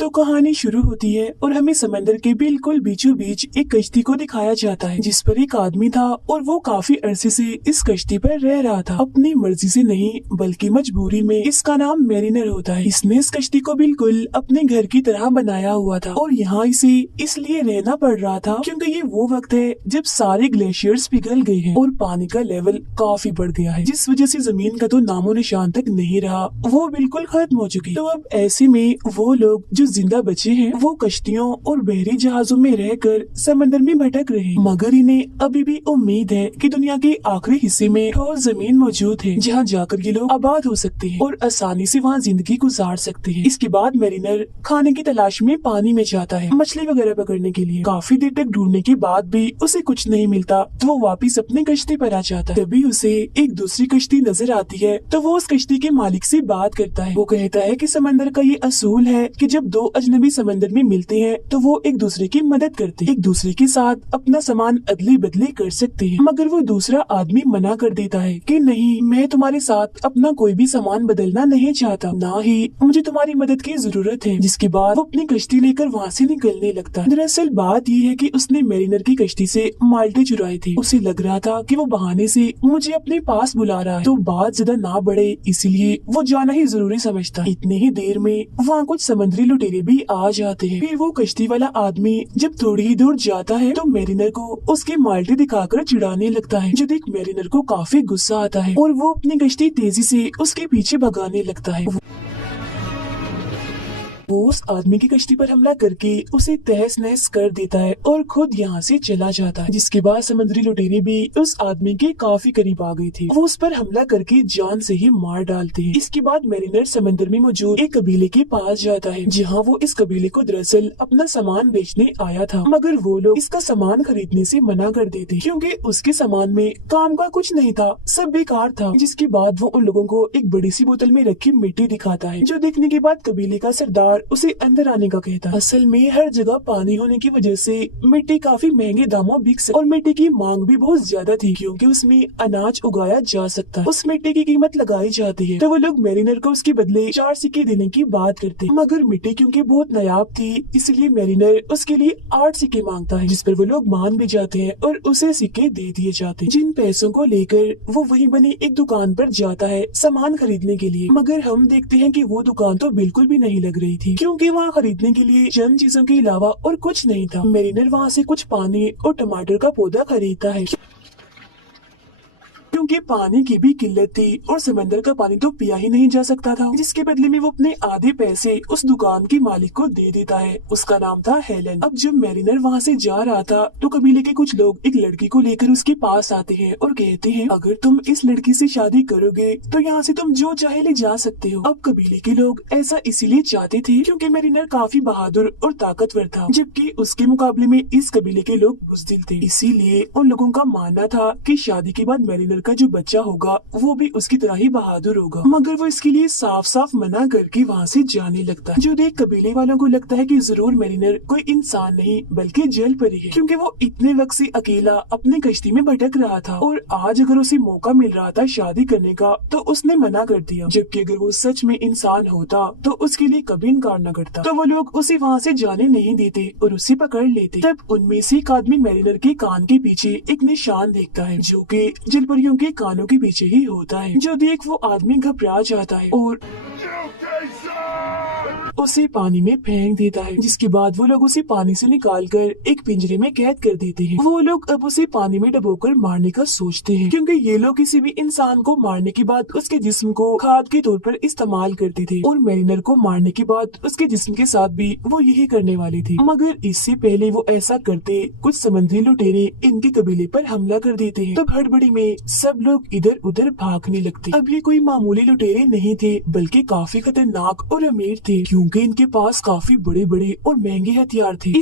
तो कहानी शुरू होती है और हमें समंदर के बिल्कुल बीचों बीच एक कश्ती को दिखाया जाता है जिस पर एक आदमी था और वो काफी अरसे से इस कश्ती पर रह रहा था, अपनी मर्जी से नहीं बल्कि मजबूरी में। इसका नाम मैरिनर होता है। इसने इस कश्ती को बिल्कुल अपने घर की तरह बनाया हुआ था और यहाँ इसे इसलिए रहना पड़ रहा था क्योंकि ये वो वक्त है जब सारे ग्लेशियर्स पिघल गए हैं और पानी का लेवल काफी बढ़ गया है, जिस वजह से जमीन का तो नामो निशान तक नहीं रहा, वो बिल्कुल खत्म हो चुकी। तो अब ऐसे में वो लोग जो जिंदा बचे हैं वो कश्तियों और बहरी जहाजों में रहकर समंदर में भटक रहे हैं, मगर इन्हें अभी भी उम्मीद है कि दुनिया के आखिरी हिस्से में ठोस जमीन मौजूद है जहाँ जाकर ये लोग आबाद हो सकते हैं और आसानी से वहाँ जिंदगी गुजार सकते हैं। इसके बाद मैरिनर खाने की तलाश में पानी में जाता है मछली वगैरह पकड़ने के लिए। काफी देर तक ढूंढने के बाद भी उसे कुछ नहीं मिलता तो वो वापिस अपनी कश्ती पर आ जाता है। तभी उसे एक दूसरी कश्ती नजर आती है तो वो उस कश्ती के मालिक से बात करता है। वो कहता है कि समंदर का ये असूल है कि जब दो अजनबी समंदर में मिलते हैं तो वो एक दूसरे की मदद करते हैं, एक दूसरे के साथ अपना सामान अदली बदली कर सकते हैं। मगर वो दूसरा आदमी मना कर देता है कि नहीं, मैं तुम्हारे साथ अपना कोई भी सामान बदलना नहीं चाहता, ना ही मुझे तुम्हारी मदद की जरूरत है। जिसके बाद वो अपनी कश्ती लेकर वहाँ से निकलने लगता है। दरअसल बात ये है कि उसने मैरिनर की कश्ती से माल्टे चुराए थे। उसे लग रहा था कि वो बहाने से मुझे अपने पास बुला रहा है तो बात ज्यादा ना बढ़े इसलिए वो जाना ही जरूरी समझता। इतने ही देर में वहाँ कुछ समुद्री लुटेरे भी आ जाते हैं। फिर वो कश्ती वाला आदमी जब थोड़ी ही दूर जाता है तो मैरिनर को उसके माल्टे दिखाकर चिढ़ाने लगता है, जो देख मैरिनर को काफी गुस्सा आता है और वो अपनी कश्ती तेजी से उसके पीछे भगाने लगता है। वो उस आदमी की कश्ती पर हमला करके उसे तहस नहस कर देता है और खुद यहाँ से चला जाता है। जिसके बाद समुद्री लुटेरे भी उस आदमी के काफी करीब आ गई थी। वो उस पर हमला करके जान से ही मार डालते हैं। इसके बाद मैरिनर समंदर में मौजूद एक कबीले के पास जाता है जहाँ वो इस कबीले को दरअसल अपना सामान बेचने आया था, मगर वो लोग इसका सामान खरीदने से मना कर देते क्योंकि उसके सामान में काम का कुछ नहीं था, सब बेकार था। जिसके बाद वो उन लोगों को एक बड़ी सी बोतल में रखी मिट्टी दिखाता है, जो देखने के बाद कबीले का सरदार उसे अंदर आने का कहता है। असल में हर जगह पानी होने की वजह से मिट्टी काफी महंगे दामों बिक सकती और मिट्टी की मांग भी बहुत ज्यादा थी क्योंकि उसमें अनाज उगाया जा सकता है। उस मिट्टी की कीमत लगाई जाती है तो वो लोग मैरिनर को उसके बदले 4 सिक्के देने की बात करते हैं, मगर मिट्टी क्योंकि बहुत नायाब थी इसलिए मैरिनर उसके लिए 8 सिक्के मांगता है, जिस पर वो लोग मान भी जाते हैं और उसे सिक्के दे दिए जाते हैं। जिन पैसों को लेकर वो वहीं बनी एक दुकान पर जाता है सामान खरीदने के लिए, मगर हम देखते हैं कि वो दुकान तो बिल्कुल भी नहीं लग रही थी क्योंकि वहाँ खरीदने के लिए चंद चीजों के अलावा और कुछ नहीं था। मैरिनर वहाँ से कुछ पानी और टमाटर का पौधा खरीदता है क्योंकि पानी की भी किल्लत थी और समंदर का पानी तो पिया ही नहीं जा सकता था। जिसके बदले में वो अपने आधे पैसे उस दुकान के मालिक को दे देता है। उसका नाम था हेलन। अब जब मैरिनर वहाँ से जा रहा था तो कबीले के कुछ लोग एक लड़की को लेकर उसके पास आते हैं और कहते हैं अगर तुम इस लड़की से शादी करोगे तो यहाँ से तुम जो चाहे ले जा सकते हो। अब कबीले के लोग ऐसा इसीलिए चाहते थे क्योंकि मैरिनर काफी बहादुर और ताकतवर था, जबकि उसके मुकाबले में इस कबीले के लोग बुज़दिल थे। इसीलिए उन लोगों का मानना था कि शादी के बाद मैरिनर का जो बच्चा होगा वो भी उसकी तरह ही बहादुर होगा, मगर वो इसके लिए साफ साफ मना करके वहाँ से जाने लगता है। जो देख कबीले वालों को लगता है कि जरूर मैरिनर कोई इंसान नहीं बल्कि जल परी है क्योंकि वो इतने वक्त से अकेला अपनी कश्ती में भटक रहा था और आज अगर उसे मौका मिल रहा था शादी करने का तो उसने मना कर दिया, जबकि अगर वो सच में इंसान होता तो उसके लिए कभी इनकार न करता। तो वो लोग उसे वहाँ से जाने नहीं देते और उसे पकड़ लेते। तब उनमें से एक आदमी मैरिनर के कान के पीछे एक निशान देखता है जो कि जलपरियों के कानों के पीछे ही होता है। जो देख वो आदमी घबरा जाता है और उसे पानी में फेंक देता है। जिसके बाद वो लोग उसे पानी से निकालकर एक पिंजरे में कैद कर देते हैं। वो लोग अब उसे पानी में डुबोकर मारने का सोचते हैं क्योंकि ये लोग किसी भी इंसान को मारने के बाद उसके जिस्म को खाद के तौर पर इस्तेमाल करते थे और मैरिनर को मारने के बाद उसके जिस्म के साथ भी वो यही करने वाली थी। मगर इससे पहले वो ऐसा करते कुछ समुद्री लुटेरे इनके कबीले पर हमला कर देते हैं। तब हड़बड़ी में सब लोग इधर उधर भागने लगते। अब ये कोई मामूली लुटेरे नहीं थे बल्कि काफी खतरनाक और अमीर थे क्योंकि इनके पास काफी बड़े बड़े और महंगे हथियार थे।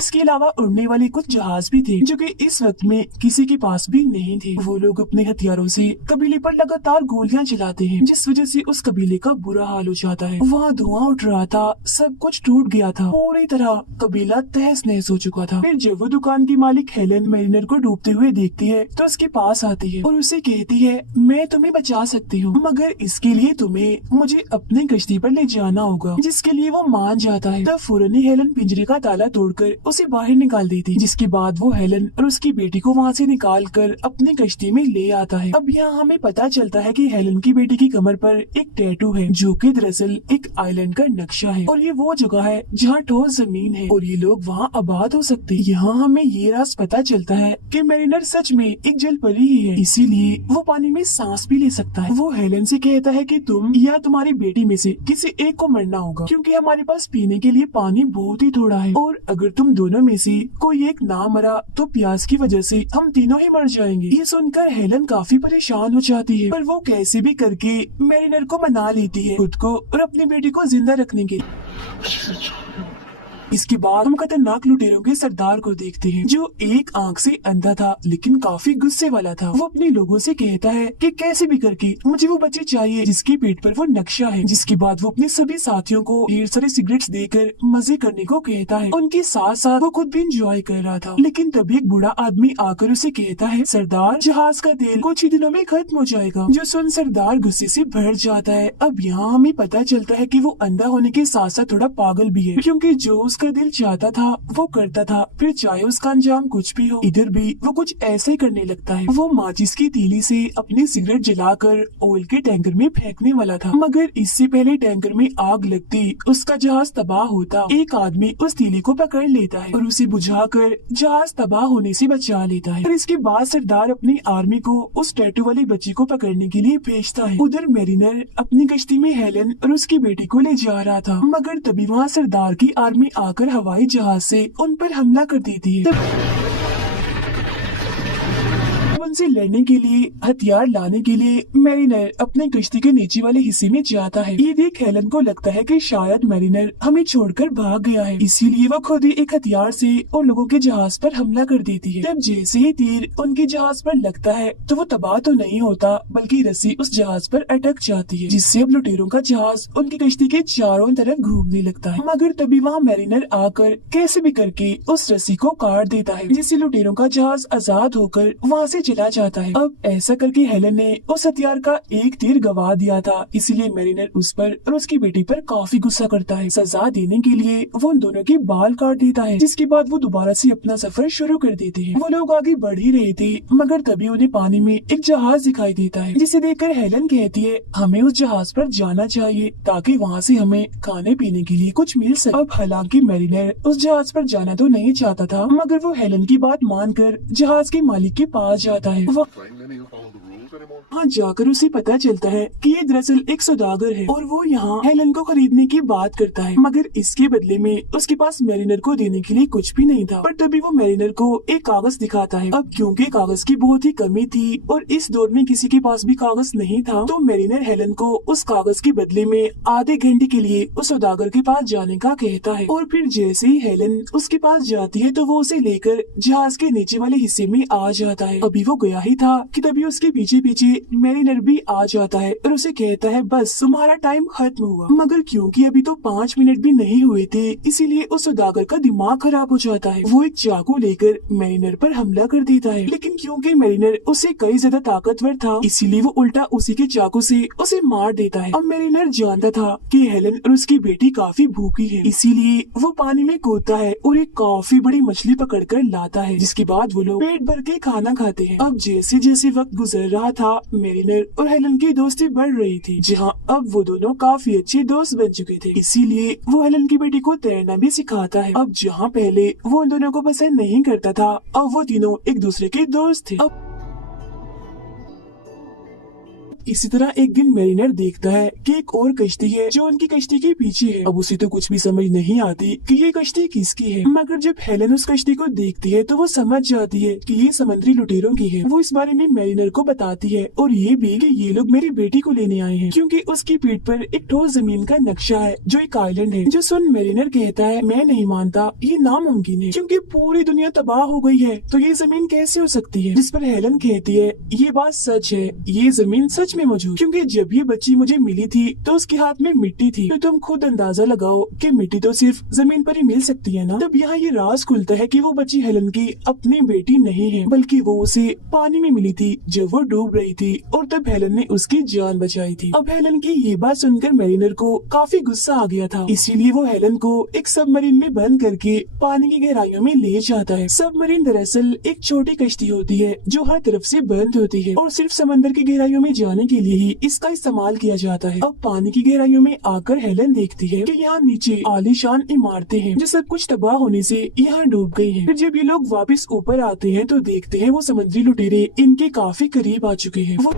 इसके अलावा उड़ने वाले कुछ जहाज भी थे जो कि इस वक्त में किसी के पास भी नहीं थे। वो लोग अपने हथियारों से कबीले पर लगातार गोलियां चलाते हैं, जिस वजह से उस कबीले का बुरा हाल हो जाता है। वहाँ धुआं उठ रहा था, सब कुछ टूट गया था, पूरी तरह कबीला तहस नहस हो चुका था। फिर जब वो दुकान की मालिक हेलन मैरिनर को डूबते हुए देखती है तो उसके पास आती है और उसे कहती है, मैं तुम्हें बचा सकती हूँ, मगर इसके लिए तुम्हें मुझे अपनी कश्ती पर ले जाना होगा, जिसके लिए वो मान जाता है। तब फौरन ही हेलन पिंजरे का ताला तोड़कर उसे बाहर निकाल देती, जिसके बाद वो हेलन और उसकी बेटी को वहाँ से निकाल कर अपनी कश्ती में ले आता है। अब यहाँ हमें पता चलता है कि हेलन की बेटी की कमर पर एक टैटू है जो कि दरअसल एक आइलैंड का नक्शा है और ये वो जगह है जहाँ ठोस जमीन है और ये लोग वहाँ आबाद हो सकते हैं। यहाँ हमें ये राज पता चलता है कि मैरिनर सच में एक जल परी ही है, इसीलिए वो पानी में सांस भी ले सकता है। वो हेलन से कहता है कि तुम या तुम्हारी बेटी में से किसी एक को मरना होगा, क्योंकि हमारे पास पीने के लिए पानी बहुत ही थोड़ा है, और अगर तुम दोनों में से कोई एक ना मरा तो प्यास की वजह से हम तीनों ही मर जाएंगे। ये सुनकर हेलन काफी परेशान हो जाती है, पर वो कैसे भी करके मैरिनर को मना लेती है खुद को और अपनी बेटी को जिंदा रखने के लिए। इसके बाद हम खतरनाक लुटेरों के सरदार को देखते हैं जो एक आंख से अंधा था लेकिन काफी गुस्से वाला था। वो अपने लोगों से कहता है कि कैसे भी करके मुझे वो बच्ची चाहिए जिसकी पेट पर वो नक्शा है। जिसके बाद वो अपने सभी साथियों को ढेर सारे सिगरेट्स देकर मजे करने को कहता है। उनके साथ साथ वो खुद भी इंजॉय कर रहा था, लेकिन तभी एक बूढ़ा आदमी आकर उसे कहता है, सरदार जहाज का तेल कुछ ही दिनों में खत्म हो जाएगा। जो सुन सरदार गुस्से से भर जाता है। अब यहाँ हमें पता चलता है कि वो अंधा होने के साथ साथ थोड़ा पागल भी है, क्योंकि जो उसका दिल चाहता था वो करता था, फिर चाहे उसका अंजाम कुछ भी हो। इधर भी वो कुछ ऐसे ही करने लगता है। वो माचिस की तीली से अपनी सिगरेट जलाकर ऑयल के टैंकर में फेंकने वाला था, मगर इससे पहले टैंकर में आग लगती उसका जहाज तबाह होता। एक आदमी उस तीली को पकड़ लेता है और उसे बुझाकर जहाज तबाह होने से बचा लेता है। और इसके बाद सरदार अपनी आर्मी को उस टैटू वाली बच्ची को पकड़ने के लिए भेजता है। उधर मैरिनर अपनी कश्ती में हेलन और उसकी बेटी को ले जा रहा था, मगर तभी वहाँ सरदार की आर्मी आकर हवाई जहाज से उन पर हमला कर देती है। उनसे लड़ने के लिए हथियार लाने के लिए मैरिनर अपने कश्ती के नीचे वाले हिस्से में जाता है। ये देख हेलन को लगता है कि शायद मैरिनर हमें छोड़कर भाग गया है, इसीलिए वो खुद ही एक हथियार से उन लोगों के जहाज पर हमला कर देती है। जब जैसे ही तीर उनके जहाज पर लगता है तो वो तबाह तो नहीं होता, बल्कि रस्सी उस जहाज पर अटक जाती है, जिससे अब लुटेरों का जहाज उनकी कश्ती के चारों तरफ घूमने लगता है। मगर तभी वहाँ मैरिनर आकर कैसे भी करके उस रस्सी को काट देता है, जिससे लुटेरों का जहाज आजाद होकर वहाँ से चला जाता है। अब ऐसा करके हेलन ने उस हथियार का एक तीर गवा दिया था, इसलिए मैरिनर उस पर और उसकी बेटी पर काफी गुस्सा करता है। सजा देने के लिए वो उन दोनों के बाल काट देता है, जिसके बाद वो दोबारा से अपना सफर शुरू कर देते हैं। वो लोग आगे बढ़ ही रहे थे, मगर तभी उन्हें पानी में एक जहाज दिखाई देता है, जिसे देखकर हेलन कहती है, हमें उस जहाज पर जाना चाहिए ताकि वहाँ से हमें खाने पीने के लिए कुछ मिल सके। अब हालांकि मैरिनर उस जहाज पर जाना तो नहीं चाहता था, मगर वो हेलन की बात मानकर जहाज के मालिक के पास जाता है। हाँ, जाकर उसे पता चलता है कि ये दरअसल एक सौदागर है और वो यहाँ हेलन को खरीदने की बात करता है, मगर इसके बदले में उसके पास मैरिनर को देने के लिए कुछ भी नहीं था। पर तभी वो मैरिनर को एक कागज दिखाता है। अब क्योंकि कागज की बहुत ही कमी थी और इस दौर में किसी के पास भी कागज नहीं था, तो मैरिनर हेलन को उस कागज के बदले में आधे घंटे के लिए उस सौदागर के पास जाने का कहता है। और फिर जैसे ही हेलन उसके पास जाती है तो वो उसे लेकर जहाज के नीचे वाले हिस्से में आ जाता है। अभी वो गया ही था कि तभी उसके पीछे पीछे मैरिनर भी आ जाता है और उसे कहता है, बस तुम्हारा टाइम खत्म हुआ। मगर क्योंकि अभी तो 5 मिनट भी नहीं हुए थे, इसीलिए उस सौदागर का दिमाग खराब हो जाता है। वो एक चाकू लेकर मैरिनर पर हमला कर देता है, लेकिन क्योंकि मैरिनर उससे कई ज्यादा ताकतवर था, इसीलिए वो उल्टा उसी के चाकू से उसे मार देता है। अब मैरिनर जानता था कि हेलन और उसकी बेटी काफी भूखी है, इसीलिए वो पानी में कूदता है और एक काफी बड़ी मछली पकड़ कर लाता है, जिसके बाद वो लोग पेट भर के खाना खाते हैं। अब जैसे जैसे वक्त गुजर रहा था, मैरिनर और हेलन की दोस्ती बढ़ रही थी, जहां अब वो दोनों काफी अच्छे दोस्त बन चुके थे। इसीलिए वो हेलन की बेटी को तैरना भी सिखाता है। अब जहां पहले वो उन दोनों को पसंद नहीं करता था, अब वो तीनों एक दूसरे के दोस्त थे। अब इसी तरह एक दिन मैरिनर देखता है कि एक और कश्ती है जो उनकी कश्ती के पीछे है। अब उसे तो कुछ भी समझ नहीं आती कि ये कश्ती किसकी है, मगर जब हेलन उस कश्ती को देखती है तो वो समझ जाती है कि ये समुद्री लुटेरों की है। वो इस बारे में मैरिनर को बताती है और ये भी कि ये लोग मेरी बेटी को लेने आए हैं, क्योंकि उसकी पीठ पर एक ठोस जमीन का नक्शा है जो एक आइलैंड है। जो सुन मैरिनर कहता है, मैं नहीं मानता, ये नामुमकिन है, क्योंकि पूरी दुनिया तबाह हो गई है तो ये जमीन कैसे हो सकती है। जिस पर हेलन कहती है, ये बात सच है, ये जमीन सच में मौजूद, क्योंकि जब ये बच्ची मुझे मिली थी तो उसके हाथ में मिट्टी थी, तो तुम खुद अंदाजा लगाओ कि मिट्टी तो सिर्फ जमीन पर ही मिल सकती है ना। तब यहाँ ये राज खुलता है कि वो बच्ची हेलन की अपनी बेटी नहीं है, बल्कि वो उसे पानी में मिली थी जब वो डूब रही थी, और तब हेलन ने उसकी जान बचाई थी। अब हेलन की ये बात सुनकर मैरिनर को काफी गुस्सा आ गया था, इसीलिए वो हेलन को एक सबमरीन में बंद करके पानी की गहराइयों में ले जाता है। सबमरीन दरअसल एक छोटी कश्ती होती है जो हर तरफ से बंद होती है और सिर्फ समंदर की गहराइयों में जाने के लिए ही इसका इस्तेमाल किया जाता है। अब पानी की गहराइयों में आकर हेलन देखती है कि यहाँ नीचे आलीशान इमारतें हैं जो सब कुछ तबाह होने से यहाँ डूब गई हैं। फिर जब ये लोग वापस ऊपर आते हैं तो देखते हैं वो समुद्री लुटेरे इनके काफी करीब आ चुके हैं। वो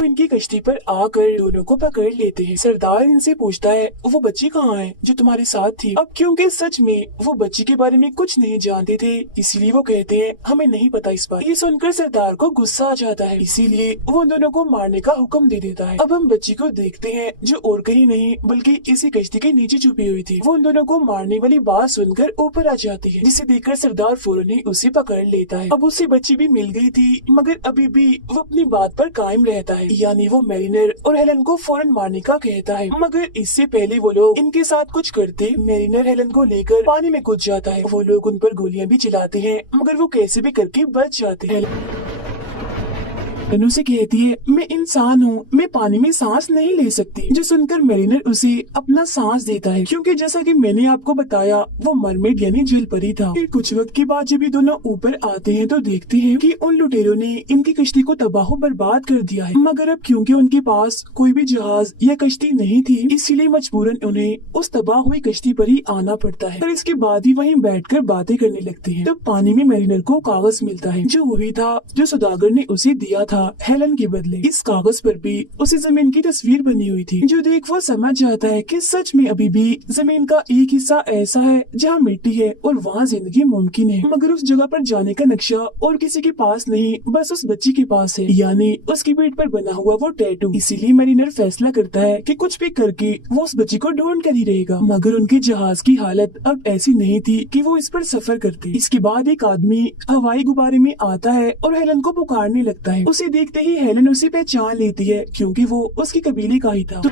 इनकी कश्ती पर आकर दोनों को पकड़ लेते हैं। सरदार इनसे पूछता है, वो बच्ची कहाँ है जो तुम्हारे साथ थी। अब क्योंकि सच में वो बच्ची के बारे में कुछ नहीं जानते थे, इसीलिए वो कहते हैं हमें नहीं पता इस बात। ये सुनकर सरदार को गुस्सा आ जाता है, इसीलिए वो दोनों को मारने का हुक्म दे देता है। अब हम बच्ची को देखते हैं जो और कहीं नहीं बल्कि इसी कश्ती के नीचे छुपी हुई थी। वो उन दोनों को मारने वाली बात सुनकर ऊपर आ जाती है, जिसे देखकर सरदार फौरन ही उसे पकड़ लेता है। अब उसे बच्ची भी मिल गई थी, मगर अभी भी वो अपनी बात पर कायम रहता है, यानी वो मैरिनर और हेलन को फौरन मारने का कहता है। मगर इससे पहले वो लोग इनके साथ कुछ करते, मैरिनर हेलन को लेकर पानी में कूद जाता है। वो लोग उन पर गोलियां भी चलाते हैं, मगर वो कैसे भी करके बच जाते हैं। हेलन उसे कहती है, मैं इंसान हूँ, मैं पानी में सांस नहीं ले सकती। जो सुनकर मैरिनर उसे अपना सांस देता है, क्योंकि जैसा कि मैंने आपको बताया वो मरमेड यानी जलपरी था। फिर कुछ वक्त के बाद जब ये दोनों ऊपर आते हैं तो देखते हैं कि उन लुटेरों ने इनकी कश्ती को तबाह बर्बाद कर दिया है। मगर अब क्योंकि उनके पास कोई भी जहाज या कश्ती नहीं थी, इसीलिए मजबूरन उन्हें उस तबाह हुई कश्ती पर ही आना पड़ता है। और इसके बाद ही वहीं बैठकर बातें करने लगते हैं। तब पानी में मैरिनर को कागज मिलता है जो वही था जो सौदागर ने उसे दिया था हेलन के बदले। इस कागज पर भी उसी जमीन की तस्वीर बनी हुई थी, जो देख वो समझ जाता है कि सच में अभी भी जमीन का एक हिस्सा ऐसा है जहाँ मिट्टी है और वहाँ जिंदगी मुमकिन है। मगर उस जगह पर जाने का नक्शा और किसी के पास नहीं, बस उस बच्ची के पास है, यानी उसकी पीठ पर बना हुआ वो टैटू। इसीलिए मैरिनर फैसला करता है कि कुछ भी करके वो उस बच्ची को ढूंढ कर ही रहेगा। मगर उनके जहाज की हालत अब ऐसी नहीं थी कि वो इस पर सफर करते। इसके बाद एक आदमी हवाई गुब्बारे में आता है और हेलन को पुकारने लगता है। उसे देखते ही हेलन उसे पहचान लेती है, क्योंकि वो उसके कबीले का ही था।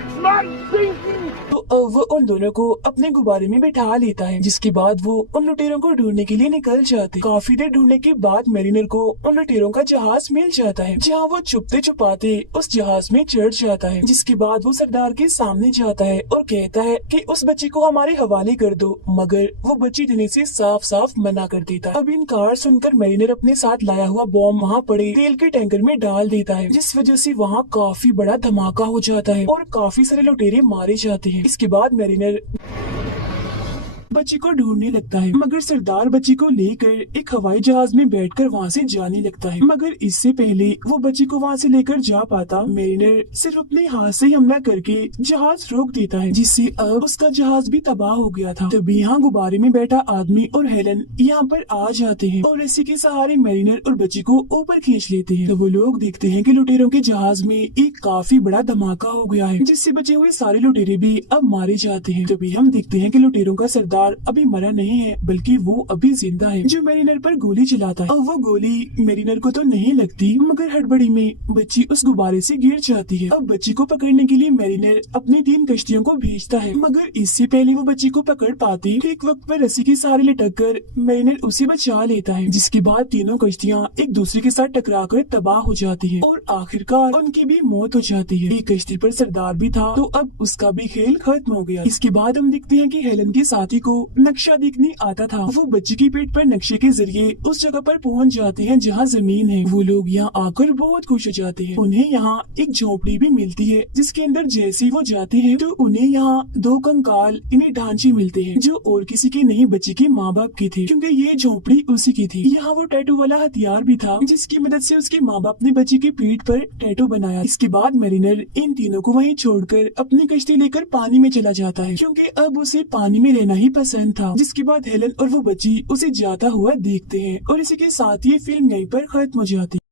तो वो उन दोनों को अपने गुब्बारे में बिठा लेता है, जिसके बाद वो उन लुटेरों को ढूंढने के लिए निकल जाते। काफी देर ढूंढने के बाद मैरिनर को उन लुटेरों का जहाज मिल जाता है, जहाँ वो छुपते छुपाते उस जहाज में चढ़ जाता है। जिसके बाद वो सरदार के सामने जाता है और कहता है कि उस बच्ची को हमारे हवाले कर दो, मगर वो बच्ची देने से साफ साफ मना कर देता है। अब इनकार सुनकर मैरिनर अपने साथ लाया हुआ बॉम्ब वहाँ पड़े तेल के टैंकर में डाल देता है, जिस वजह से वहाँ काफी बड़ा धमाका हो जाता है और काफी सारे लुटेरे मारे जाते हैं। इसके बाद मैरिनर बच्ची को ढूंढने लगता है, मगर सरदार बच्ची को लेकर एक हवाई जहाज में बैठकर वहाँ से जाने लगता है। मगर इससे पहले वो बच्ची को वहाँ से लेकर जा पाता, मैरिनर सिर्फ अपने हाथ से हमला करके जहाज रोक देता है, जिससे अब उसका जहाज भी तबाह हो गया था। तभी यहाँ गुब्बारे में बैठा आदमी और हेलन यहाँ पर आ जाते हैं और इसी के सहारे मैरिनर और बच्ची को ऊपर खींच लेते हैं। तो वो लोग देखते हैं कि लुटेरों के जहाज में एक काफी बड़ा धमाका हो गया है, जिससे बचे हुए सारे लुटेरे भी अब मारे जाते हैं। तभी हम देखते हैं कि लुटेरों का सरदार अभी मरा नहीं है, बल्कि वो अभी जिंदा है, जो मैरिनर पर गोली चलाता है। और वो गोली मैरिनर को तो नहीं लगती, मगर हड़बड़ी में बच्ची उस गुब्बारे से गिर जाती है। अब बच्ची को पकड़ने के लिए मैरिनर अपनी 3 कश्तियों को भेजता है, मगर इससे पहले वो बच्ची को पकड़ पाती, एक वक्त पर रस्सी के सहारे लटक कर मैरिनर उसे बचा लेता है। जिसके बाद तीनों कश्तियाँ एक दूसरे के साथ टकरा कर तबाह हो जाती है और आखिरकार उनकी भी मौत हो जाती है। एक कश्ती पर सरदार भी था, तो अब उसका भी खेल खत्म हो गया। इसके बाद हम देखते हैं कि हेलन के साथी को नक्शा देखने आता था। वो बच्ची की पीठ पर नक्शे के जरिए उस जगह पर पहुंच जाते हैं जहाँ जमीन है। वो लोग यहाँ आकर बहुत खुश हो जाते हैं। उन्हें यहाँ एक झोपड़ी भी मिलती है जिसके अंदर जैसे वो जाते हैं तो उन्हें यहाँ 2 कंकाल इन्हें ढांचे मिलते हैं जो और किसी के नहीं बच्ची के माँ बाप की थी, क्योंकि ये झोपड़ी उसी की थी। यहाँ वो टैटू वाला हथियार भी था जिसकी मदद से उसके माँ बाप ने बच्ची की पीठ पर टैटू बनाया। इसके बाद मरीनर इन तीनों को वहीं छोड़कर अपनी कश्ती लेकर पानी में चला जाता है, क्योंकि अब उसे पानी में रहना ही पसंद था। जिसके बाद हेलन और वो बच्ची उसे जाता हुआ देखते हैं और इसी के साथ ये फिल्म यहीं पर खत्म हो जाती है।